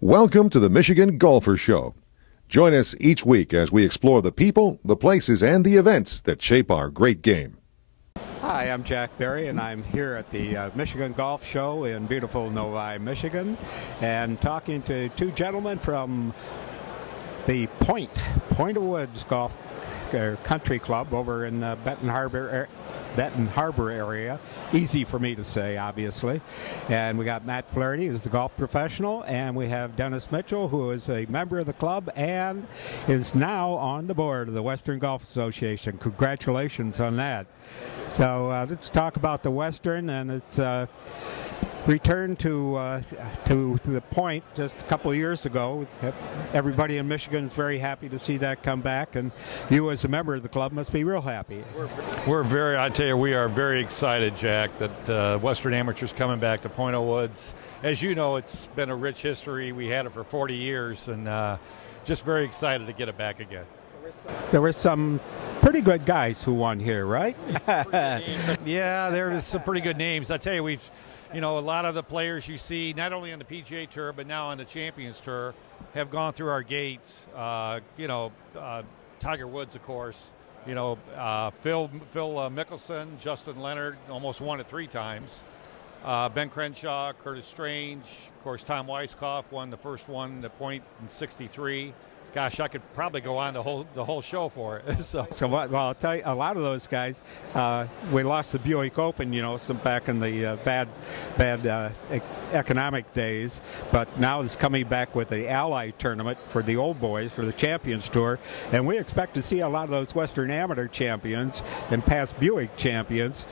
Welcome to the Michigan Golfer Show. Join us each week as we explore the people, the places, and the events that shape our great game. Hi, I'm Jack Berry, and I'm here at the Michigan Golf Show in beautiful Novi, Michigan, and talking to two gentlemen from the Pointowoods Golf Country Club over in Benton Harbor area. Easy for me to say, obviously. And we got Matt Flaherty, who's the golf professional, and we have Dennis Mitchell, who is a member of the club and is now on the board of the Western Golf Association. Congratulations on that. So let's talk about the Western and its return to the Point just a couple of years ago. Everybody in Michigan is very happy to see that come back, and you as a member of the club must be real happy. I tell you, we are very excited, Jack, that Western Amateurs coming back to Pointowoods. As you know, it's been a rich history. We had it for 40 years, and just very excited to get it back again. There were some pretty good guys who won here, right? Yeah, there was some pretty good names. I tell you, a lot of the players you see, not only on the PGA Tour, but now on the Champions Tour, have gone through our gates. Tiger Woods, of course. Phil Mickelson, Justin Leonard, almost won it 3 times. Ben Crenshaw, Curtis Strange, of course, Tom Weiskopf won the first one, the Point in '63. Gosh, I could probably go on the whole show for it. so well, I'll tell you, a lot of those guys, we lost the Buick Open, some back in the bad economic days, but now it's coming back with the Ally tournament for the old boys for the Champions Tour, and we expect to see a lot of those Western Amateur champions and past Buick champions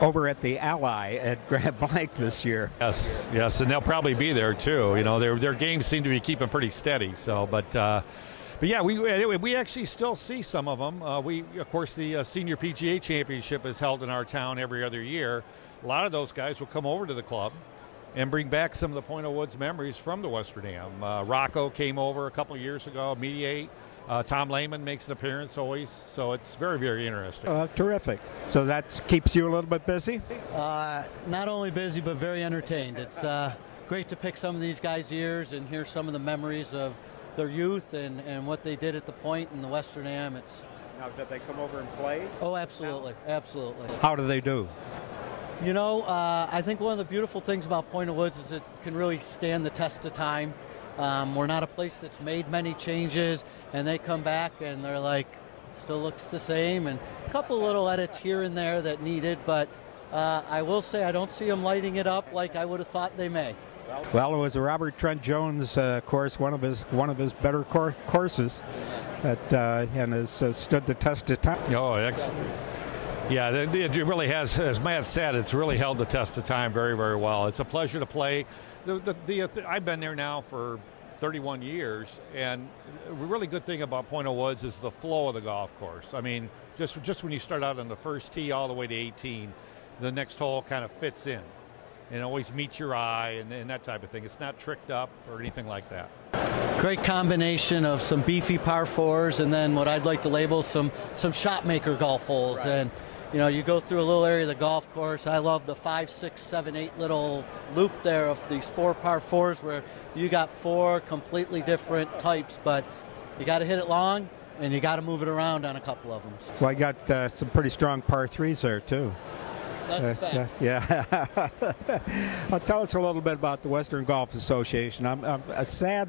over at the Ally at Grand Blanc this year. Yes, and they'll probably be there too. Their games seem to be keeping pretty steady. So, but yeah, we actually still see some of them. Of course, the Senior PGA Championship is held in our town every other year. A lot of those guys will come over to the club and bring back some of the Pointowoods memories from the Western Am. Rocco came over a couple of years ago, mediate. Tom Lehman makes an appearance always, so it's very, very interesting. Terrific. So that keeps you a little bit busy? Not only busy, but very entertained. It's great to pick some of these guys' ears and hear some of the memories of their youth and what they did at the Point and the Western Am. Now, did they come over and play? Oh, absolutely, absolutely. How do they do? I think one of the beautiful things about Pointowoods is it can really stand the test of time. We're not a place that's made many changes, and they come back and they're like, still looks the same, and a couple little edits here and there that needed, but I will say I don't see them lighting it up like I would have thought they may. Well, it was a Robert Trent Jones course, one of his better courses, and has stood the test of time. Oh, excellent. Yeah, it really has, as Matt said, it's really held the test of time very, very well. It's a pleasure to play. I've been there now for 31 years, and a really good thing about Pointowoods is the flow of the golf course. I mean, just when you start out on the first tee all the way to 18, the next hole kind of fits in and always meets your eye and that type of thing. It's not tricked up or anything like that. Great combination of some beefy par 4s and then what I'd like to label some shot maker golf holes. Right. And you go through a little area of the golf course. I love the 5, 6, 7, 8 little loop there of these 4 par 4s where you got 4 completely different types, but you got to hit it long and you got to move it around on a couple of them. Well, I got some pretty strong par 3s there too. That's a fact. Yeah. Well, tell us a little bit about the Western Golf Association. I'm sad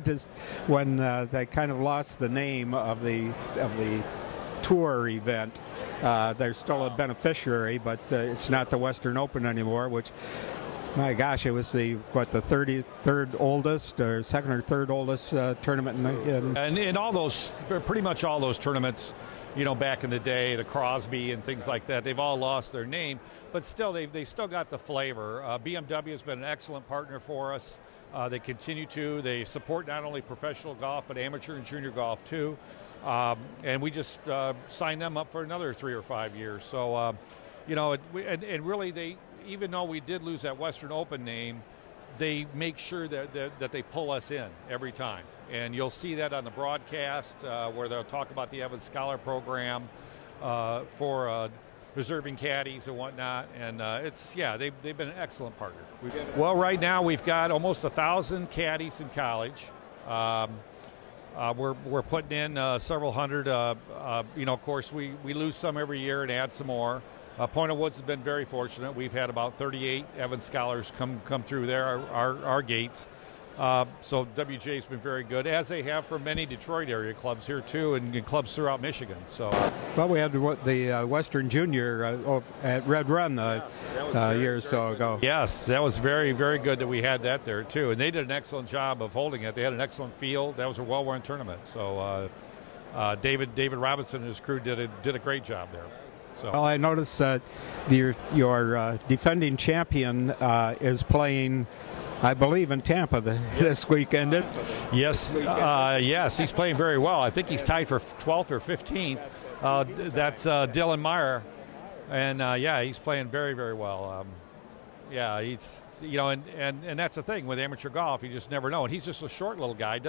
when they kind of lost the name of the tour event. They're still a beneficiary, but it's not the Western Open anymore, which, my gosh, it was the 33rd oldest or second or third oldest tournament and all those, pretty much all those tournaments, back in the day, the Crosby and things like that, they've all lost their name, but still they still got the flavor. BMW has been an excellent partner for us. They continue to. They support not only professional golf, but amateur and junior golf too. And we just signed them up for another 3 or 5 years. So, and really they, even though we did lose that Western Open name, they make sure that they pull us in every time. And you'll see that on the broadcast where they'll talk about the Evans Scholar Program for reserving caddies and whatnot. And they've been an excellent partner. Well, right now we've got almost 1,000 caddies in college. We're putting in several hundred. Of course, we lose some every year and add some more. Point of Woods has been very fortunate. We've had about 38 Evans scholars come through there, our gates. So WJ's been very good, as they have for many Detroit area clubs here too, and clubs throughout Michigan. So, well, we had the Western Junior at Red Run a year or so ago. Yes, that was very, very good that we had that there too, and they did an excellent job of holding it. They had an excellent field. That was a well-run tournament. So, David Robinson and his crew did a great job there. So. Well, I noticed that your defending champion is playing, I believe, in Tampa this weekend. Yes, yes, he's playing very well. I think he's tied for 12th or 15th. That's Dylan Meyer, and he's playing very, very well. He's and that's the thing with amateur golf. You just never know. And he's just a short little guy.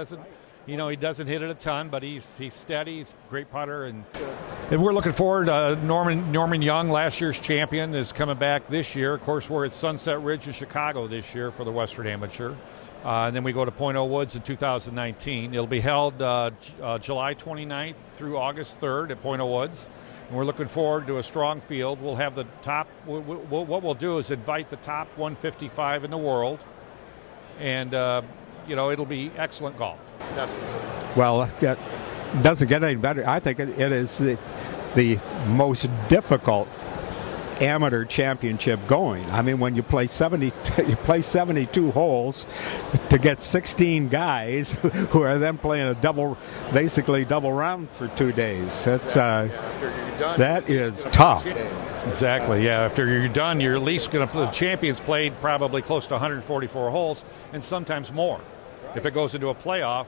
He doesn't hit it a ton, but he's steady. He's a great putter, and we're looking forward. Norman Young, last year's champion, is coming back this year. Of course, we're at Sunset Ridge in Chicago this year for the Western Amateur, and then we go to Point Woods in 2019. It'll be held July 29th through August 3rd at Point Woods, and we're looking forward to a strong field. We'll have the top. What we'll do is invite the top 155 in the world, and it'll be excellent golf. That's for sure. Well, it doesn't get any better. I think it is the most difficult amateur championship going. I mean, when you play 72 holes to get 16 guys who are then playing basically double round for 2 days. That is tough. Exactly. Yeah. After you're done, you're at least going to. The champions played probably close to 144 holes, and sometimes more. If it goes into a playoff,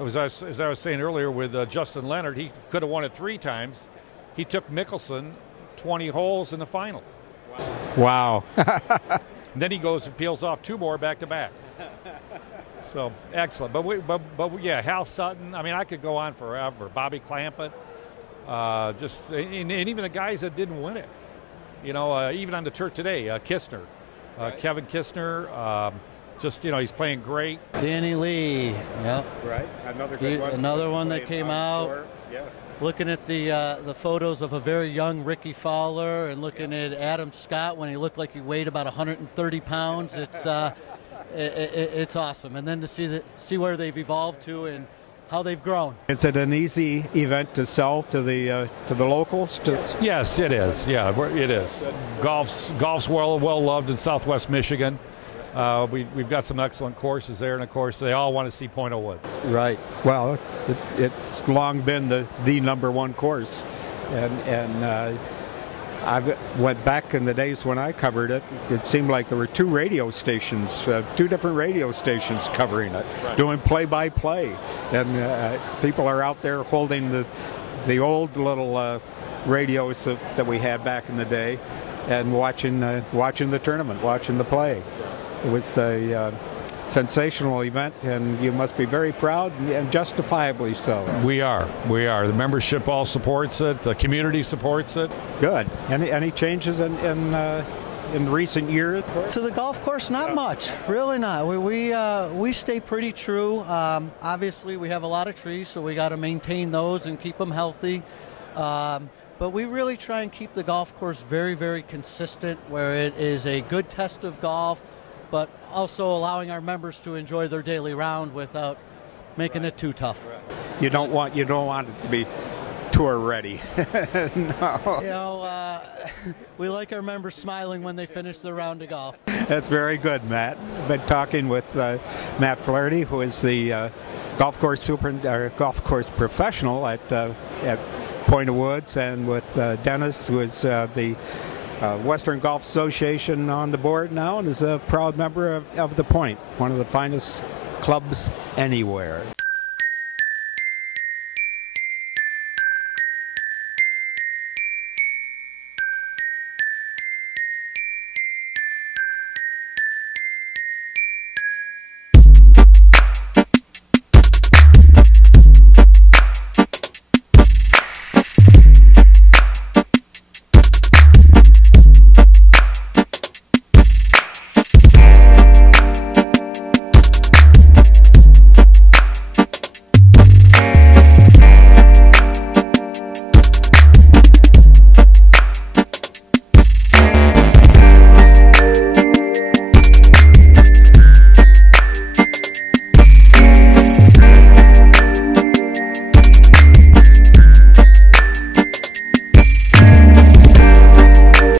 as I was saying earlier with Justin Leonard, he could have won it 3 times. He took Mickelson 20 holes in the final. Wow. Then he goes and peels off 2 more back to back. So excellent. But Hal Sutton. I mean, I could go on forever. Bobby Clampett. And even the guys that didn't win it. Even on the tour today, Kistner, Kevin Kistner. He's playing great. Danny Lee, yep. Right, another good one. Another one that came out. Yes. Looking at the photos of a very young Ricky Fowler, and looking at Adam Scott when he looked like he weighed about 130 pounds. It's awesome. And then to see where they've evolved to and how they've grown. Is it an easy event to sell to the locals? Yes, it is. Yeah, it is. Golf's well loved in Southwest Michigan. We've got some excellent courses there, and of course they all want to see Point Woods. Right. Well, it's long been the #1 course, and I went back in the days when I covered it. It seemed like there were 2 radio stations, 2 different radio stations covering it, right, doing play-by-play, and people are out there holding the old little radios that we had back in the day, and watching the tournament, watching the play. It was a sensational event, and you must be very proud, and justifiably so. We are. The membership all supports it. The community supports it. Good. Any changes in recent years? To the golf course, not much. Really not. We stay pretty true. Obviously, we have a lot of trees, so we got to maintain those and keep them healthy. But we really try and keep the golf course very, very consistent, where it is a good test of golf, but also allowing our members to enjoy their daily round without making it too tough. You don't want it to be tour ready. No. We like our members smiling when they finish their round of golf. That's very good, Matt. I've been talking with Matt Flaherty, who is the golf course professional at Point Woods, and with Dennis, who is the Western Golf Association on the board now, and is a proud member of the Point, one of the finest clubs anywhere.